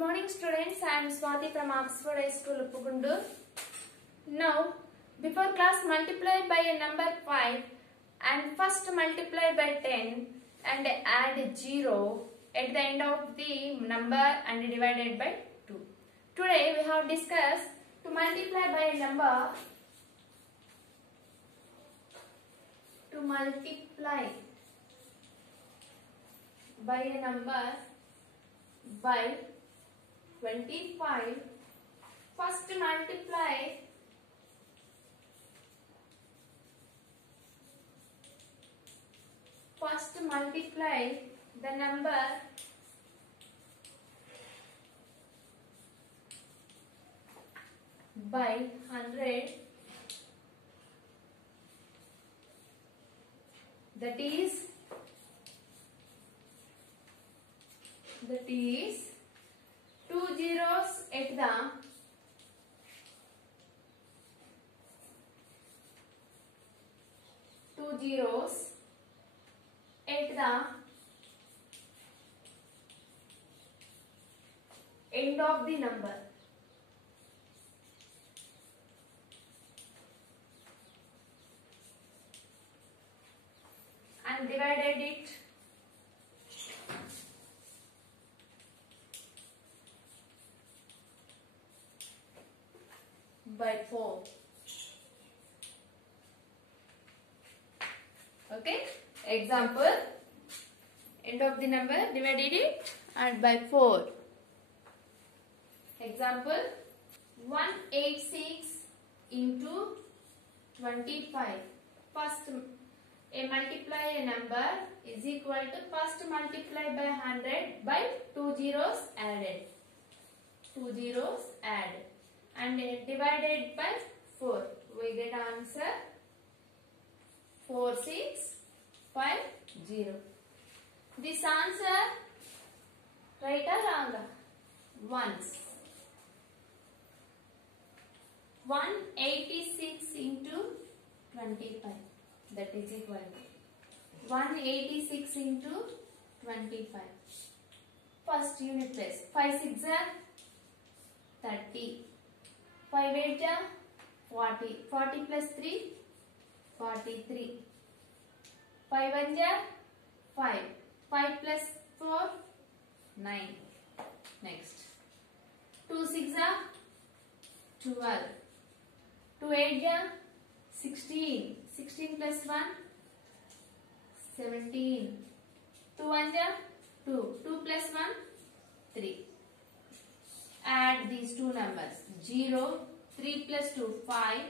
morning students, I am Swati from Oxford High School, Uppugundur. Now, before class multiply by a number 5 and first multiply by 10 and add 0 at the end of the number and divided by 2. Today we have discussed to multiply by a number by 25. First multiply the number by 100, that is 2 zeros at the end of the number. And divided it by 4. Okay, example, end of the number, divided it and by 4. Example, 186 into 25. First multiply a number is equal to first multiply by 100 by 2 zeros added. 2 zeros added and divided by 4. We get answer 4650. This answer right or wrong? Once. 186 into 25. That is equal to 186 into 25. First unit place. 5 6 are 30. 5 8 are 40. 40 plus 3, 43. 5 1 are 5. 5 plus 4, 9. Next. 2 6 are 12. 2 8 are 16. 16 plus 1, 17. 2 1 are 2. 2 plus 1, 3. Add these two numbers. 0, 3 plus 2, 5.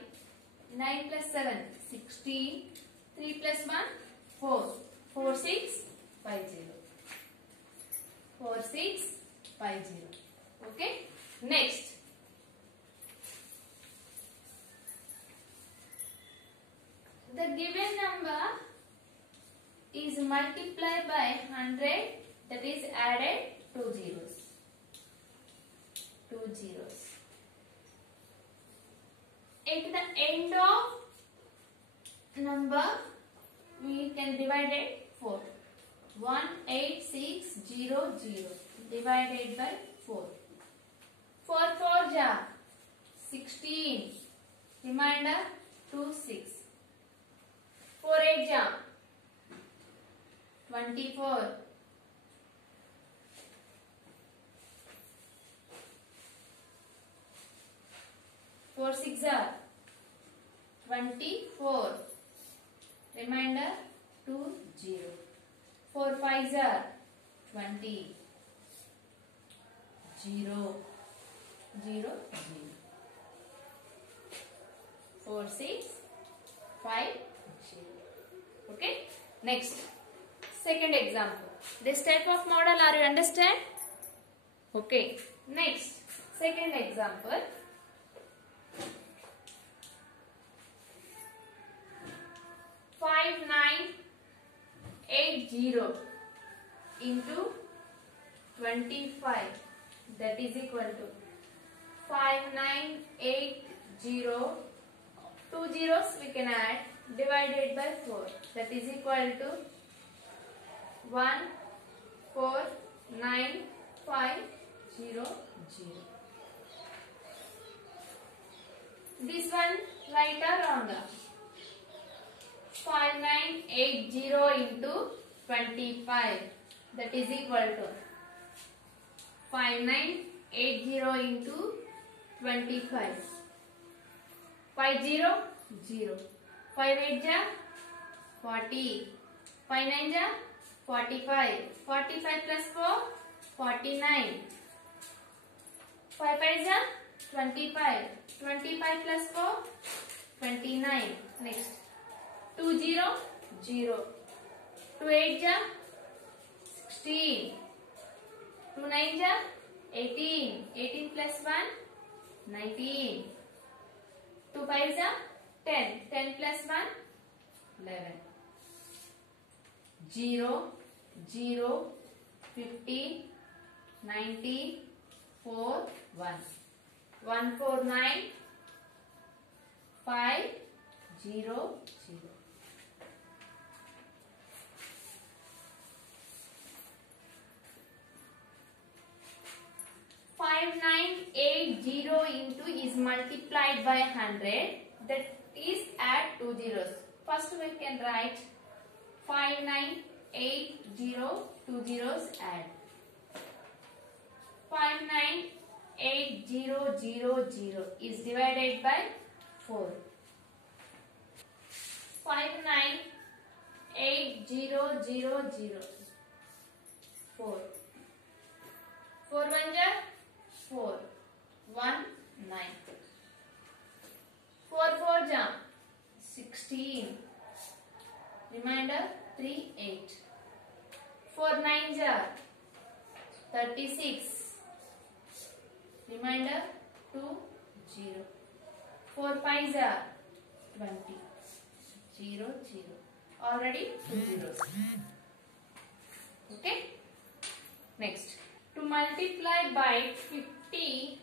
9 plus 7, 16. 3 plus 1, 4. 4650. 4650. Okay. Next. The given number is multiplied by 100, that is added 2 zeros. 2 zeros. At the end of number, we can divide it 4. 18600 divided by 4. 4 4 ja 16. Remainder 2 6. 4 8 ja 24. 4 6 are 24. Remainder 2 0. 4 5 are 20. 0 0 0. 4 6 5 0. Okay. Next. Second example. This type of model, are you understand? Okay. Next. Second example. 5980 into 25. That is equal to 5980. 2 zeros we can add, divided by 4. That is equal to 1 4 9 5 0, 0. This one right or wrong? 5980 into 25, that is equal to 5980 into 25. 50, 0. 5 8 ja 40. 5 9 ja 45. 45 plus 4, 49. 5 5 ja 25. 25 plus 4, 29. Next. 2 0, 0. 2 8 ja 16. 2 9 ja 18. 18 plus 1, 19. 2 5 ja 10. 10 plus 1, 11. 0, 0, 50, 90, 4, 1. 149, 5, 0, 0. Five nine eight zero into is multiplied by 100. That is add 2 zeros. First we can write 5980, 2 zeros add. 598000 is divided by 4. 598000. 4. 4 1 ja 4. 1 9. 4 4 ja 16. Remainder 3 8. 4 9 ja 36. Remainder 2 0. 4 5 ja 20. 0 0. Already 2 zeros. Okay. Next. To multiply by 50,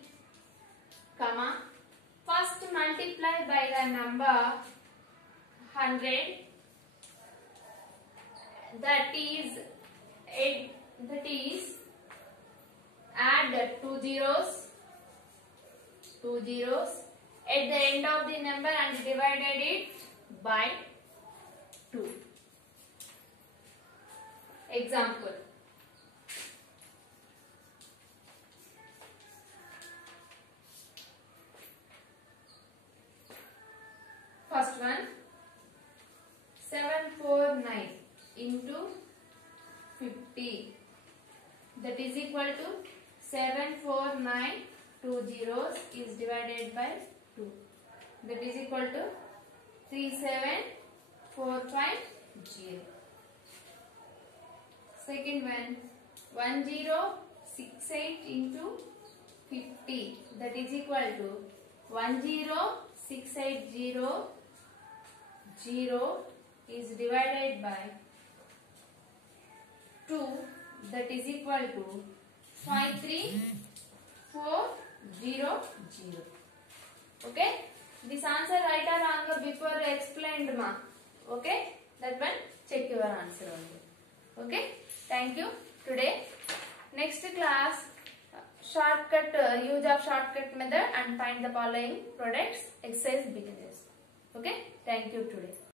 comma, first multiply by the number 100, that is add 2 zeros at the end of the number and divided it by 2. Example. First one, 749 into 50, that is equal to 749, 2 zeros is divided by 2, that is equal to 37450. Second one, 1068 into 50, that is equal to 10680, 0 is divided by 2, that is equal to 53400. Okay, this answer right or wrong before explained ma. Okay, that one check your answer only. Okay, thank you. Today next class, shortcut, use of shortcut method and find the following products exercise begins. Okay, thank you today.